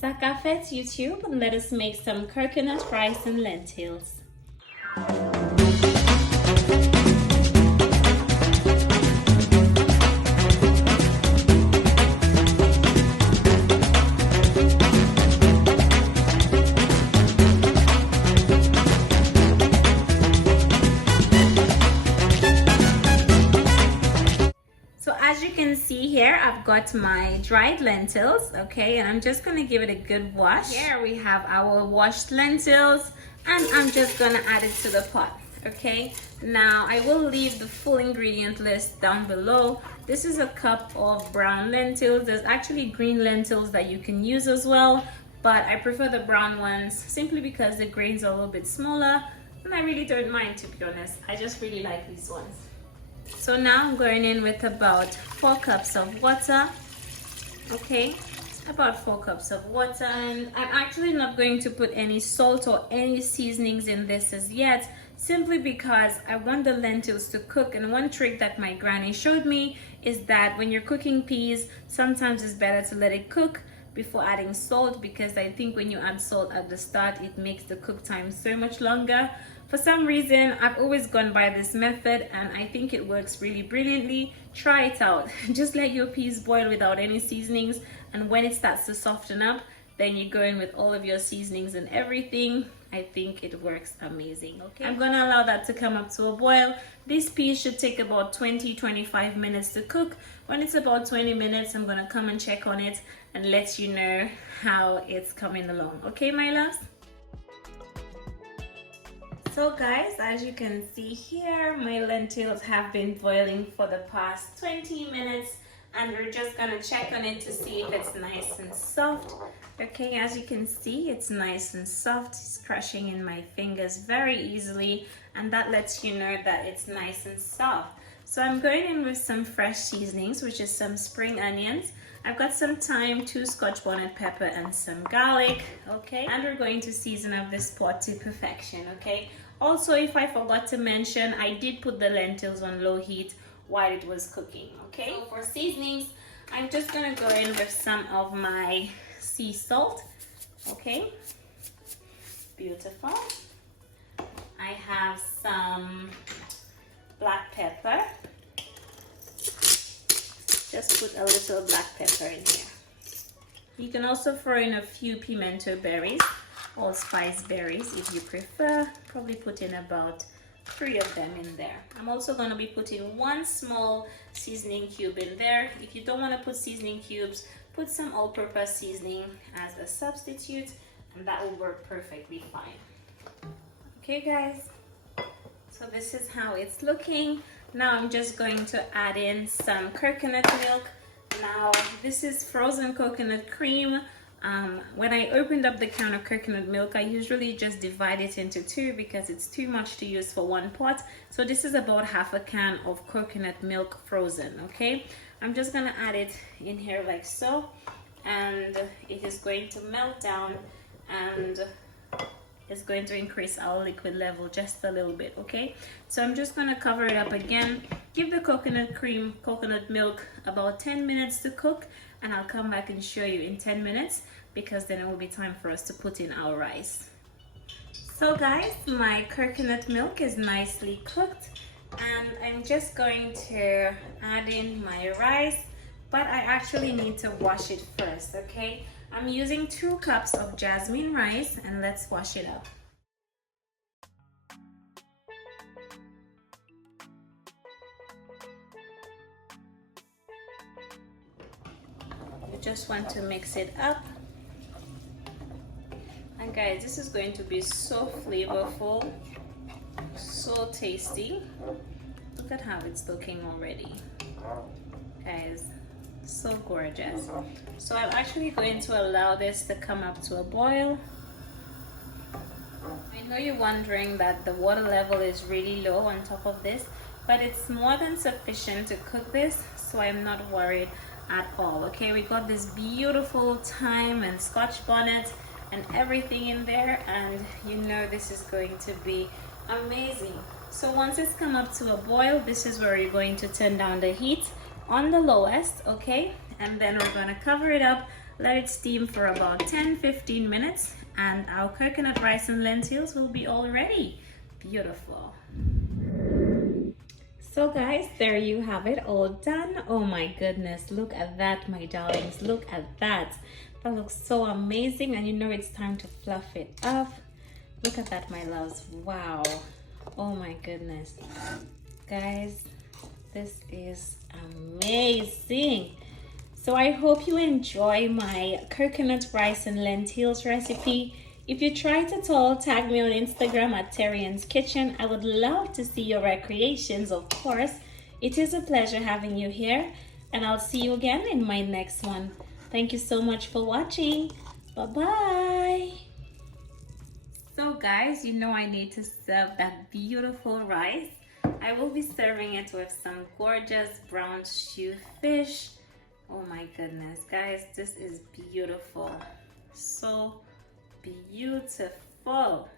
Sakafet YouTube, and let us make some coconut rice and lentils. So as you can see here, I've got my dried lentils, okay, and I'm just gonna give it a good wash. Here we have our washed lentils, and I'm just gonna add it to the pot, okay. Now I will leave the full ingredient list down below. This is a cup of brown lentils. There's actually green lentils that you can use as well, but I prefer the brown ones simply because the grains are a little bit smaller, and I really don't mind, to be honest. I just really like these ones. So now I'm going in with about 4 cups of water, okay, about 4 cups of water, and I'm actually not going to put any salt or any seasonings in this as yet, simply because I want the lentils to cook. And one trick that my granny showed me is that when you're cooking peas, sometimes it's better to let it cook before adding salt, because I think when you add salt at the start, it makes the cook time so much longer. For some reason, I've always gone by this method, and I think it works really brilliantly. Try it out. Just let your peas boil without any seasonings, and when it starts to soften up, then you go in with all of your seasonings and everything. I think it works amazing. Okay, I'm gonna allow that to come up to a boil. These peas should take about 20-25 minutes to cook. When it's about 20 minutes, I'm gonna come and check on it and let you know how it's coming along. Okay, my loves? So guys, as you can see here, my lentils have been boiling for the past 20 minutes, and we're just gonna check on it to see if it's nice and soft. Okay, as you can see, it's nice and soft. It's crushing in my fingers very easily, and that lets you know that it's nice and soft. So I'm going in with some fresh seasonings, which is some spring onions. I've got some thyme, 2 scotch bonnet pepper, and some garlic, okay? And we're going to season up this pot to perfection, okay? Also, if I forgot to mention, I did put the lentils on low heat while it was cooking, okay? So for seasonings, I'm just gonna go in with some of my sea salt, okay? Beautiful. I have some black pepper. Just put a little black pepper in here. You can also throw in a few pimento berries or spice berries if you prefer. Probably put in about 3 of them in there. I'm also going to be putting 1 small seasoning cube in there. If you don't want to put seasoning cubes, put some all-purpose seasoning as a substitute, and that will work perfectly fine. Okay guys, so this is how it's looking. Now I'm just going to add in some coconut milk. Now this is frozen coconut cream. When I opened up the can of coconut milk, I usually just divide it into 2 because it's too much to use for 1 pot. So this is about half a can of coconut milk frozen, okay? I'm just gonna add it in here like so, and it is going to melt down, and it's going to increase our liquid level just a little bit, okay? So I'm just gonna cover it up again, give the coconut milk about 10 minutes to cook, and I'll come back and show you in 10 minutes because then it will be time for us to put in our rice. So guys, my coconut milk is nicely cooked, and I'm just going to add in my rice, but I actually need to wash it first, okay? I'm using 2 cups of jasmine rice, and let's wash it up. You just want to mix it up. And guys, this is going to be so flavorful, so tasty. Look at how it's looking already, guys. So gorgeous. So I'm actually going to allow this to come up to a boil. I know you're wondering that the water level is really low on top of this, but it's more than sufficient to cook this, so I'm not worried at all. Okay, we got this beautiful thyme and scotch bonnet and everything in there, and you know this is going to be amazing. So once it's come up to a boil, this is where you're going to turn down the heat on the lowest, okay? And then we're gonna cover it up Let it steam for about 10-15 minutes and our coconut rice and lentils will be all ready. Beautiful. So guys, there you have it, all done. Oh my goodness, look at that, my darlings. Look at that. That looks so amazing, and you know it's time to fluff it up. Look at that, my loves. Wow. Oh my goodness. Guys, this is amazing. So I hope you enjoy my coconut rice and lentils recipe. If you try it at all, tag me on Instagram at TERRI-ANN'S Kitchen. I would love to see your recreations, of course. It is a pleasure having you here, and I'll see you again in my next one. Thank you so much for watching. Bye-bye. So guys, you know I need to serve that beautiful rice. I will be serving it with some gorgeous brown stew fish. Oh my goodness, guys, this is beautiful. So beautiful.